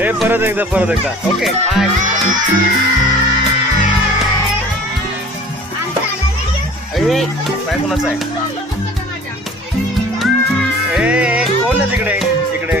ए परत एकदा परत एकदा. ओके ए काय कोणाचं आहे? ए ए, कोण आहे तिकडे? तिकडे